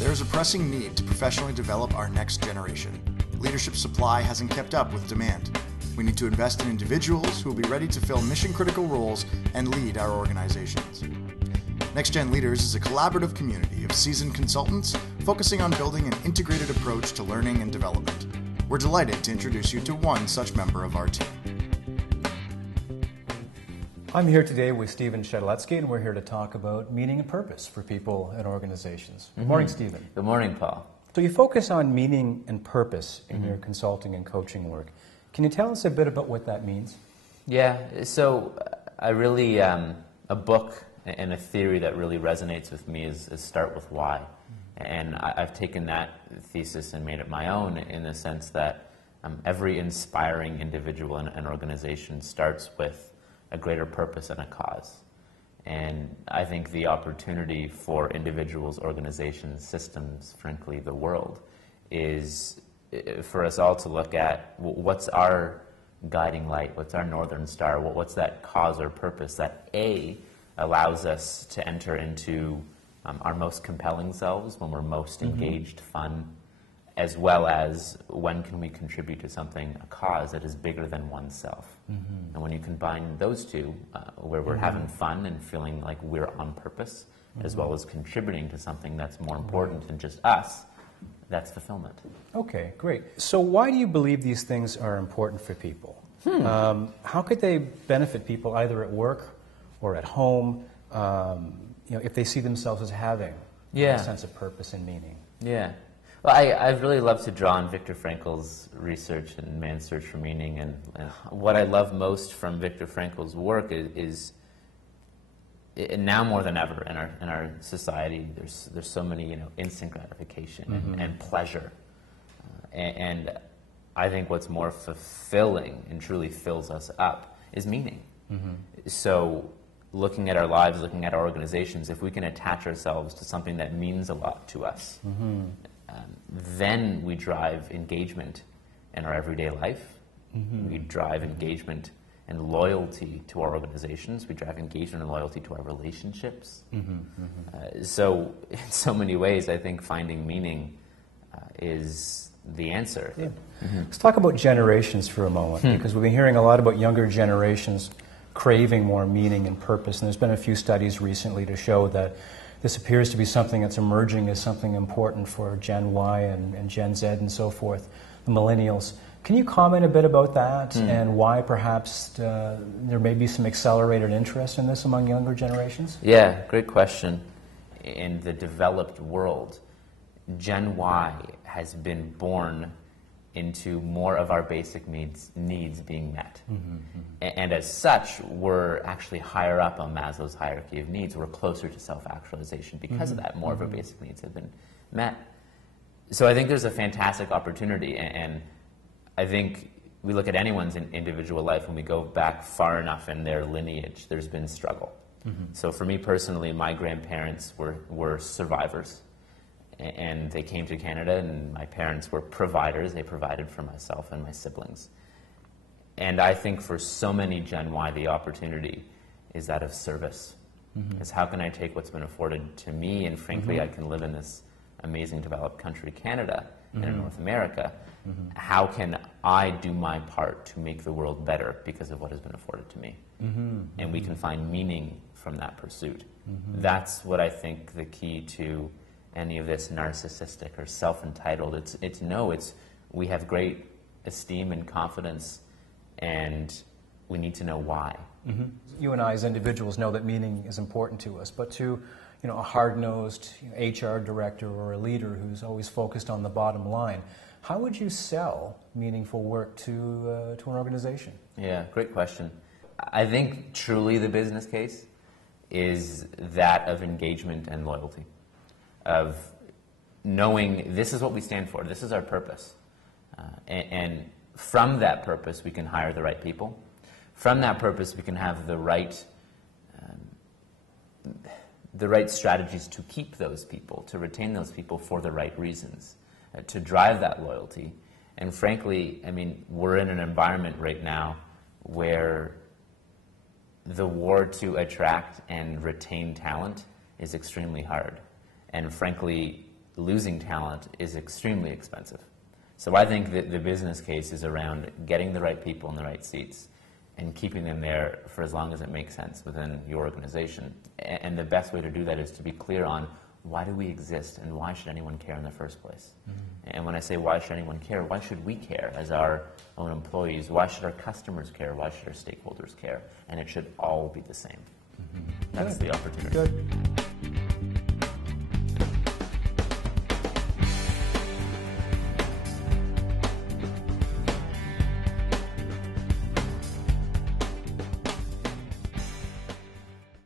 There is a pressing need to professionally develop our next generation. Leadership supply hasn't kept up with demand. We need to invest in individuals who will be ready to fill mission-critical roles and lead our organizations. Next Gen Leaders is a collaborative community of seasoned consultants focusing on building an integrated approach to learning and development. We're delighted to introduce you to one such member of our team. I'm here today with Stephen Shedletzky, and we're here to talk about meaning and purpose for people and organizations. Good morning, Stephen. Good morning, Paul. So you focus on meaning and purpose in your consulting and coaching work. Can you tell us a bit about what that means? Yeah, so I really, a book and a theory that really resonates with me is Start With Why. And I've taken that thesis and made it my own in the sense that every inspiring individual and organization starts with a greater purpose and a cause. And I think the opportunity for individuals, organizations, systems, frankly, the world, is for us all to look at what's our guiding light, what's our northern star, what's that cause or purpose that A, allows us to enter into our most compelling selves when we're most engaged, fun, as well as when can we contribute to something, a cause that is bigger than oneself. And when you combine those two, where we're having fun and feeling like we're on purpose, as well as contributing to something that's more important than just us, that's fulfillment. Okay, great. So why do you believe these things are important for people? How could they benefit people either at work or at home, if they see themselves as having a sense of purpose and meaning? Yeah. Well, I've really loved to draw on Viktor Frankl's research and Man's Search for Meaning, and what I love most from Viktor Frankl's work is now more than ever in our society, there's so many instant gratification and pleasure, and I think what's more fulfilling and truly fills us up is meaning. So looking at our lives, looking at our organizations, if we can attach ourselves to something that means a lot to us, then we drive engagement in our everyday life. We drive engagement and loyalty to our organizations. We drive engagement and loyalty to our relationships. So in so many ways, I think finding meaning is the answer. Yeah. Let's talk about generations for a moment, because we've been hearing a lot about younger generations craving more meaning and purpose, and there's been a few studies recently to show that this appears to be something that's emerging as something important for Gen Y and Gen Z and so forth, the millennials. Can you comment a bit about that and why perhaps there may be some accelerated interest in this among younger generations? Yeah, great question. In the developed world, Gen Y has been born into more of our basic needs being met. And as such, we're actually higher up on Maslow's hierarchy of needs. We're closer to self-actualization because of that. More of our basic needs have been met. So I think there's a fantastic opportunity, and I think we look at anyone's individual life, when we go back far enough in their lineage, there's been struggle. So for me personally, my grandparents were survivors. And they came to Canada, and my parents were providers. They provided for myself and my siblings. And I think for so many Gen Y, the opportunity is that of service. Is how can I take what's been afforded to me, and frankly, I can live in this amazing developed country, Canada, and in North America. How can I do my part to make the world better because of what has been afforded to me? And we can find meaning from that pursuit. That's what I think the key to any of this narcissistic or self-entitled. It's we have great esteem and confidence, and we need to know why. You and I as individuals know that meaning is important to us, but to a hard-nosed HR director or a leader who's always focused on the bottom line, how would you sell meaningful work to an organization? Yeah, great question. I think truly the business case is that of engagement and loyalty, of knowing this is what we stand for, this is our purpose. And from that purpose, we can hire the right people. From that purpose, we can have the right strategies to keep those people, to retain those people for the right reasons, to drive that loyalty. And frankly, I mean, we're in an environment right now where the war to attract and retain talent is extremely hard. And frankly, losing talent is extremely expensive. So I think that the business case is around getting the right people in the right seats and keeping them there for as long as it makes sense within your organization. And the best way to do that is to be clear on why do we exist and why should anyone care in the first place? And when I say why should anyone care, why should we care as our own employees? Why should our customers care? Why should our stakeholders care? And it should all be the same. That's the opportunity. Good.